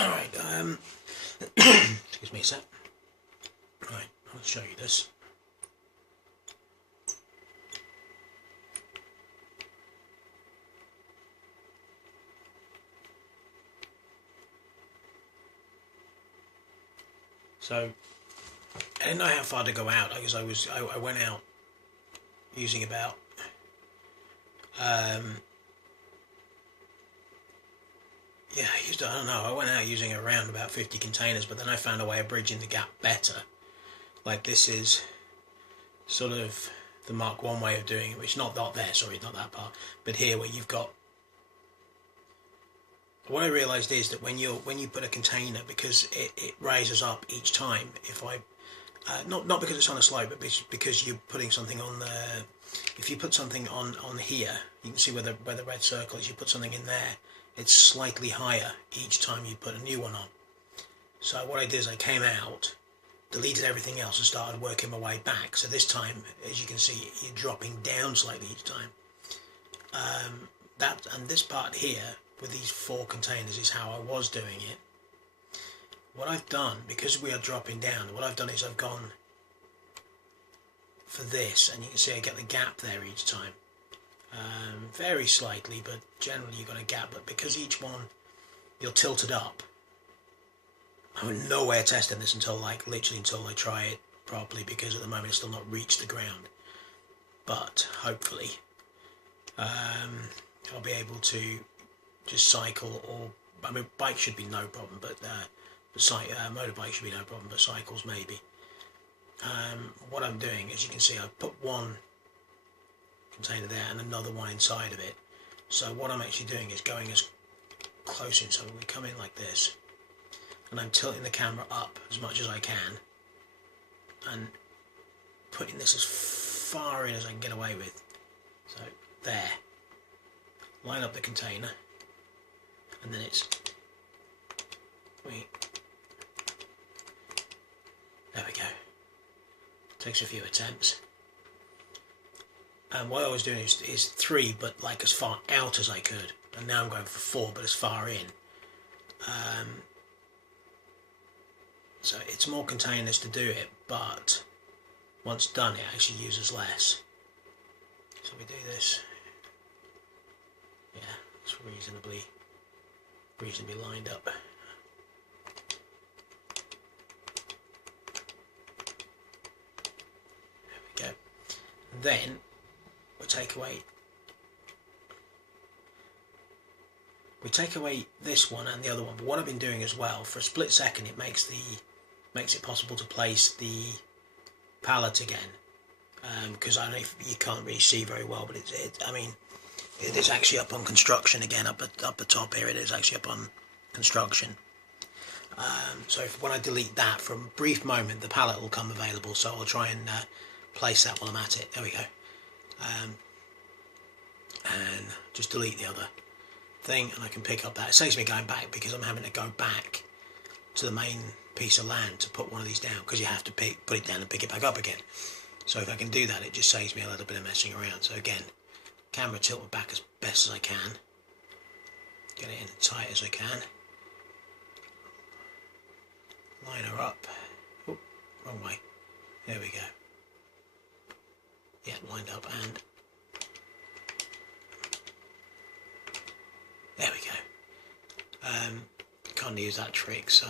Alright, excuse me a sec. Right, I'll show you this. So, I didn't know how far to go out because I went out using about I went out using around about 50 containers, but then I found a way of bridging the gap better. Like this is sort of the Mark 1 way of doing it, which not there, sorry, not that part, but here where you've got. What I realised is that when you put a container, because it raises up each time. If I not because it's on a slope, but because you're putting something on the. If you put something on here, you can see where the red circle is. You put something in there, it's slightly higher each time you put a new one on. So what I did is I came out, deleted everything else, and started working my way back. So this time, as you can see, you're dropping down slightly each time. And this part here with these 4 containers is how I was doing it. What I've done, because we are dropping down, what I've done is I've gone for this, and you can see I get the gap there each time. Very slightly, but generally you've got a gap, but because each one you're tilted up. I'm nowhere testing this until literally until I try it properly, because at the moment it's still not reached the ground, but hopefully I'll be able to just cycle, or I mean bike should be no problem, but motorbike should be no problem, but cycles maybe. What I'm doing, as you can see, I've put one container there and another one inside of it. So what I'm actually doing is going as close in, so we come in like this, and I'm tilting the camera up as much as I can and putting this as far in as I can get away with. So there, line up the container, and then it's there we go. Takes a few attempts. And what I was doing is 3, but like as far out as I could. And now I'm going for 4, but as far in. So it's more containers to do it, but once done, it actually uses less. So we do this. Yeah, it's reasonably lined up. There we go. Then we take away this one and the other one, but what I've been doing as well, for a split second it makes it possible to place the pallet again, because I don't know if you can't really see very well, but it is actually up on construction again, up the top here. It is actually up on construction. So when I delete that, for a brief moment the pallet will come available, so I'll try and place that while I'm at it. There we go. And just delete the other thing, and I can pick up that. It saves me going back, because I'm having to go back to the main piece of land to put one of these down, because you have to put it down and pick it back up again. So if I can do that, it just saves me a little bit of messing around. So again, camera tilted back as best as I can, get it in as tight as I can, line her up. Oh, wrong way. There we go. Yeah, lined up, and there we go. Can't use that trick, so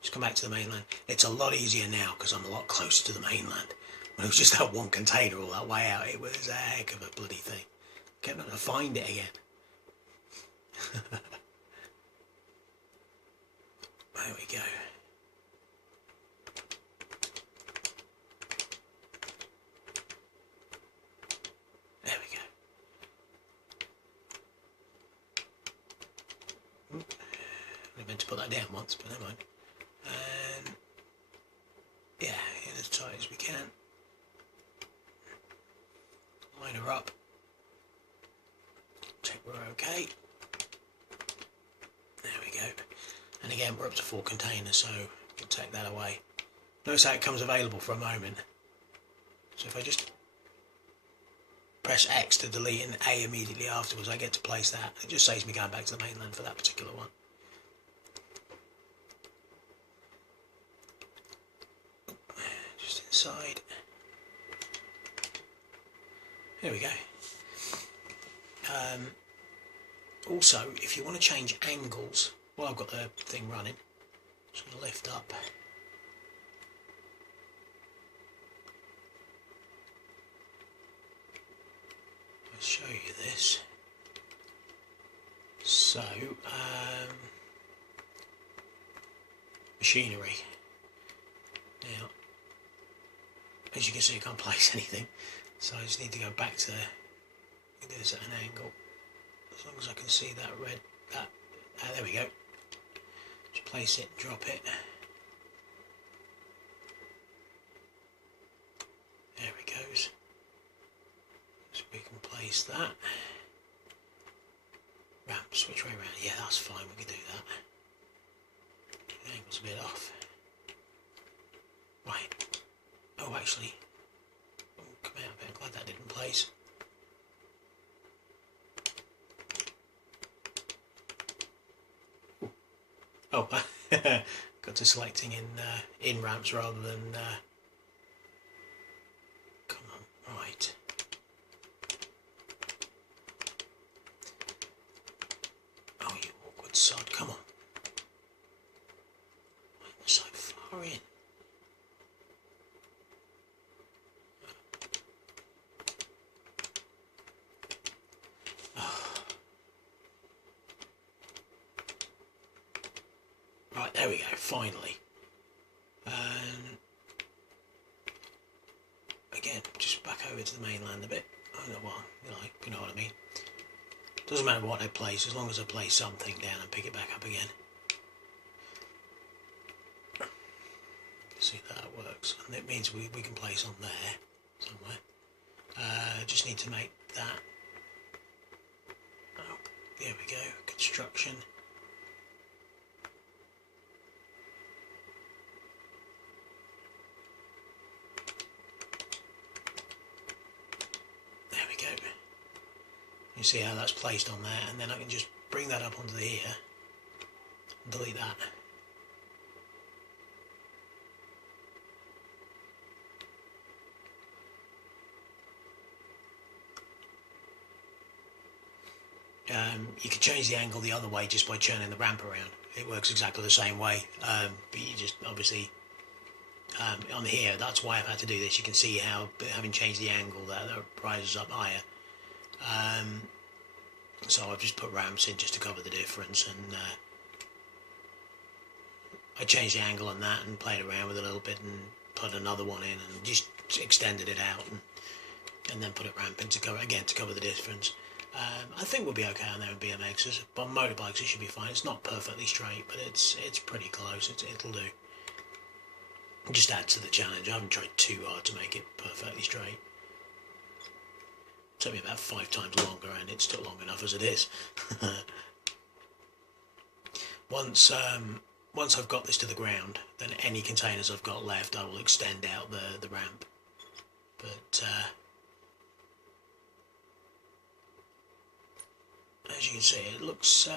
just come back to the mainland. It's a lot easier now because I'm a lot closer to the mainland. When it was just that one container all that way out, it was a heck of a bloody thing. Kept having to find it again. There we go. There we go. I meant to put that down once, but never mind. And yeah, in as tight as we can. Line her up. Check we're okay. There we go. And again, we're up to 4 containers, so we'll take that away. Notice how it comes available for a moment. So if I just press X to delete and A immediately afterwards, I get to place that. It just saves me going back to the mainland for that particular one. side. There we go. Also, if you want to change angles, well, I've got the thing running. Just going to lift up. I'll show you this. So, machinery. Now, as you can see, I can't place anything, so I just need to go back to this at an angle. As long as I can see that red, there we go. Just place it, drop it. There it goes. So we can place that. Ramp, switch way around. Yeah, that's fine, we can do that. The angle's a bit off. Right. Oh, actually. Oh, come out a bit. I'm glad that didn't place. Ooh. Oh, got to selecting in ramps rather than. Come on, right. Oh, you awkward sod! Come on. Why am I so far in? Right, there we go, finally. And again, just back over to the mainland a bit. I don't know what, you know what I mean. Doesn't matter what I place, as long as I place something down and pick it back up again. See if that works. And it means we can place on there somewhere. Just need to make that. Oh, there we go, construction. You see how that's placed on there, and then I can just bring that up onto the here and delete that. You can change the angle the other way just by turning the ramp around. It works exactly the same way, but you just obviously on here, that's why I've had to do this. You can see how having changed the angle that rises up higher. So I've just put ramps in just to cover the difference, and I changed the angle on that and played around with it a little bit and put another one in and just extended it out and then put a ramp in to cover the difference. I think we'll be okay on there with BMXs, but on motorbikes it should be fine. It's not perfectly straight, but it's pretty close. It'll do. It just adds to the challenge. I haven't tried too hard to make it perfectly straight. It took me about 5 times longer, and it's still long enough as it is. Once I've got this to the ground, then any containers I've got left, I will extend out the ramp. But as you can see, it looks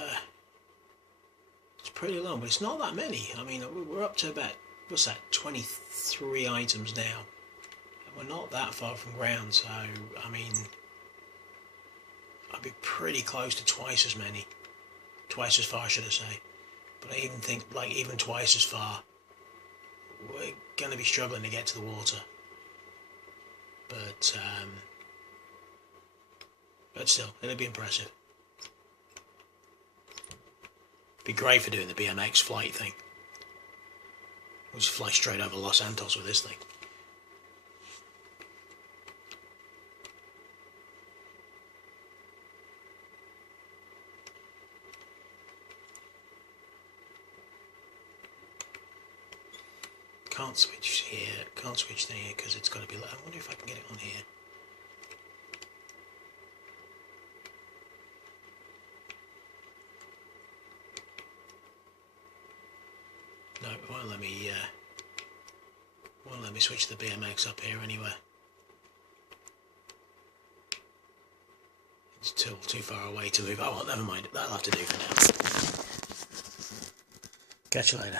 it's pretty long, but it's not that many. I mean, we're up to about, what's that, 23 items now, and we're not that far from ground. So I mean, I'd be pretty close to twice as many, twice as far, should I say. But I even think, like, even twice as far, we're going to be struggling to get to the water. But still, it'll be impressive. Be great for doing the BMX flight thing. We'll just fly straight over Los Santos with this thing. Can't switch here, can't switch there because it's got to be like, I wonder if I can get it on here. No, it won't let me switch the BMX up here anywhere. It's too far away to move. Oh well, never mind, that'll have to do for now. Catch you later.